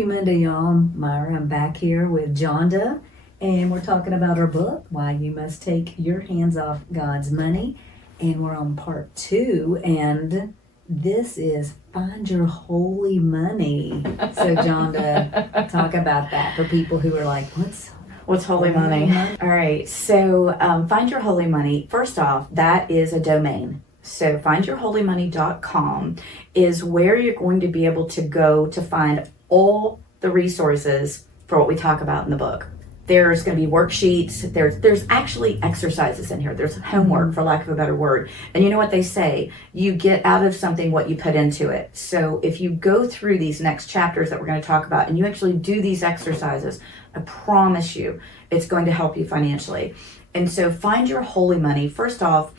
Happy Monday, y'all. Myra. I'm back here with Jonda, and we're talking about our book, Why You Must Take Your Hands Off God's Money. And we're on part 2, and this is Find Your Holy Money. So, Jonda, talk about that for people who are like, What's holy money? All right, so Find Your Holy Money. First off, that is a domain. So findyourholymoney.com is where you're going to be able to go to find all the resources for what we talk about in the book. There's going to be worksheets. There's actually exercises in here. There's homework, for lack of a better word. And you know what they say? You get out of something what you put into it. So if you go through these next chapters that we're going to talk about and you actually do these exercises, I promise you it's going to help you financially. And so Find Your Holy Money. First off,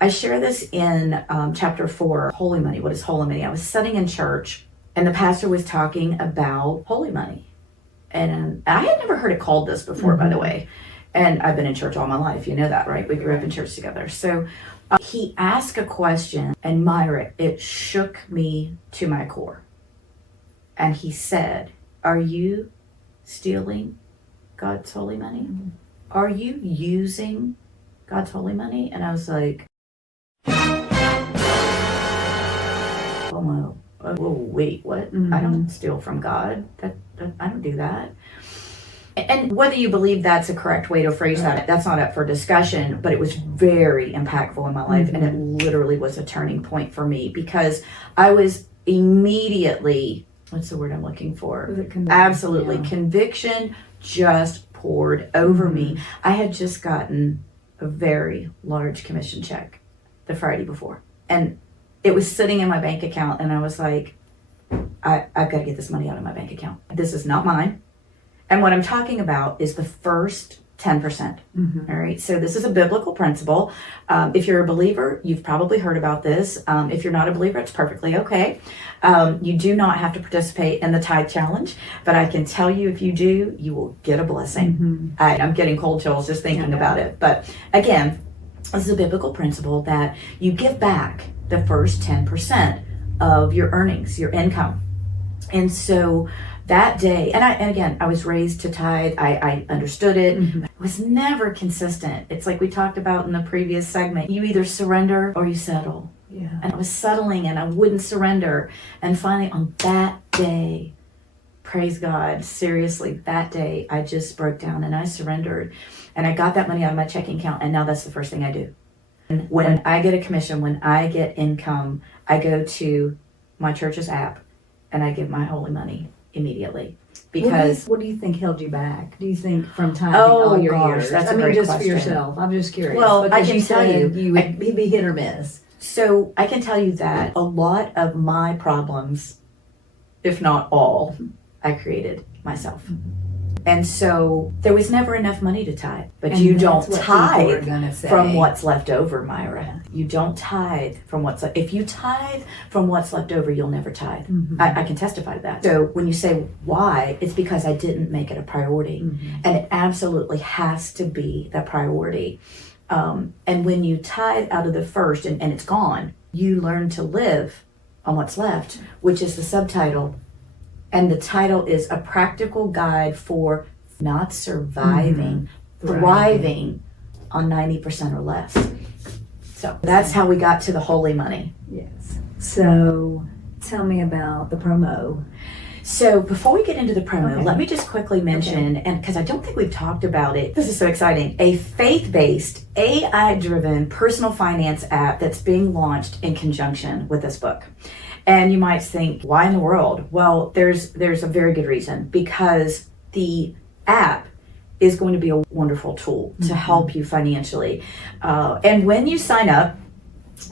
I share this in chapter 4, Holy Money. What is holy money? I was sitting in church and the pastor was talking about holy money. And I had never heard it called this before, by the way. And I've been in church all my life. You know that, right? We grew up in church together. So he asked a question, and Myra, it shook me to my core. And he said, are you stealing God's holy money? Are you using God's holy money? And I was like, oh no. Oh, wait, what? I don't steal from God. I don't do that. And whether you believe that's a correct way to phrase that, that's not up for discussion, but it was very impactful in my life. And it literally was a turning point for me because I was immediately, what's the word I'm looking for? Absolutely. Yeah. Conviction just poured over me. I had just gotten a very large commission check the Friday before. And it was sitting in my bank account, and I was like, I've got to get this money out of my bank account. This is not mine. And what I'm talking about is the first 10%. All right. So this is a biblical principle. If you're a believer, you've probably heard about this. If you're not a believer, it's perfectly okay. You do not have to participate in the tithe challenge, but I can tell you if you do, you will get a blessing. I'm getting cold chills just thinking about it. But again, this is a biblical principle that you give back the first 10% of your earnings, your income. And so that day, and again, I was raised to tithe. I understood it. I was never consistent. It's like we talked about in the previous segment. You either surrender or you settle. Yeah. And I was settling and I wouldn't surrender. And finally on that day, praise God, seriously, that day I just broke down and I surrendered. And I got that money out of my checking account. And now that's the first thing I do. And when I get a commission, when I get income, I go to my church's app and I give my holy money immediately. Because what do you think held you back? Do you think from tithing all your years? That's a great just question. For yourself. I'm just curious. Well, I can tell you would be hit or miss. So I can tell you that a lot of my problems, if not all, I created myself. And so there was never enough money to tithe. But and you don't tithe from what's left over, Myra. You don't tithe from what's left. If you tithe from what's left over, you'll never tithe. I can testify to that. So when you say why, it's because I didn't make it a priority. And it absolutely has to be the priority. And when you tithe out of the first and it's gone, you learn to live on what's left, which is the subtitle. And the title is A Practical Guide for Not Surviving, Thriving on 90% or less. So that's how we got to the holy money. Yes. So tell me about the promo. So before we get into the promo, let me just quickly mention, and because I don't think we've talked about it, this is so exciting, a faith-based, AI-driven personal finance app that's being launched in conjunction with this book. And you might think, why in the world? Well, there's a very good reason, because the app is going to be a wonderful tool to help you financially. And when you sign up,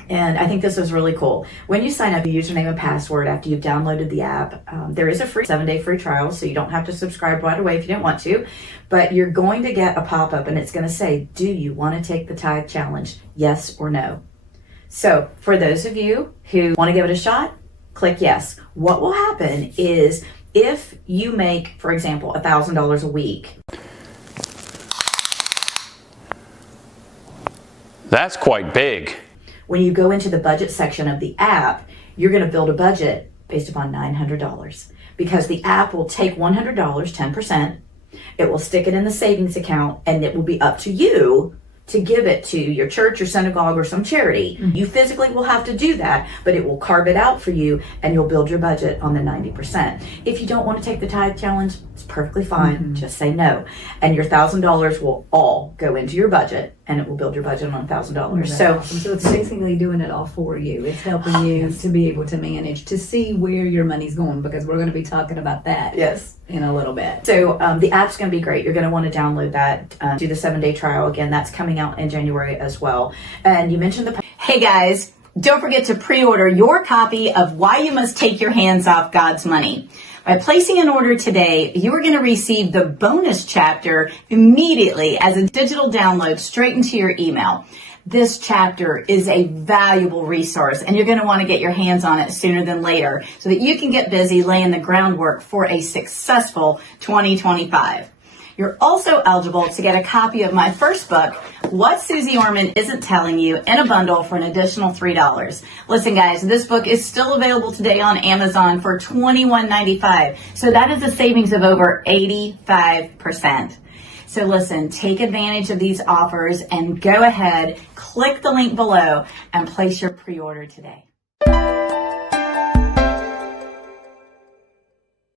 and I think this is really cool, when you sign up, a username and password after you've downloaded the app, there is a free 7-day free trial, so you don't have to subscribe right away if you don't want to, but you're going to get a pop-up and it's going to say, do you want to take the tithe challenge? Yes or no? So for those of you who want to give it a shot, click yes. What will happen is if you make, for example, $1,000 a week. That's quite big. When you go into the budget section of the app, you're going to build a budget based upon $900. because the app will take $100, 10%. It will stick it in the savings account, and it will be up to you to give it to your church or synagogue or some charity. You physically will have to do that, but it will carve it out for you, and you'll build your budget on the 90%. If you don't want to take the tithe challenge, it's perfectly fine. Just say no. And your $1,000 will all go into your budget, and it will build your budget on $1,000. So it's basically doing it all for you. It's helping you to be able to manage, to see where your money's going, because we're going to be talking about that in a little bit. So the app's going to be great. You're going to want to download that, do the 7-day trial. Again, that's coming out in January as well. And you mentioned the... Hey guys, don't forget to pre-order your copy of Why You Must Take Your Hands Off God's Money. By placing an order today, you are going to receive the bonus chapter immediately as a digital download straight into your email. This chapter is a valuable resource, and you're going to want to get your hands on it sooner than later so that you can get busy laying the groundwork for a successful 2025. You're also eligible to get a copy of my first book, What Susie Orman Isn't Telling You, in a bundle for an additional $3. Listen, guys, this book is still available today on Amazon for $21.95. So that is a savings of over 85%. So listen, take advantage of these offers and go ahead, click the link below and place your pre-order today.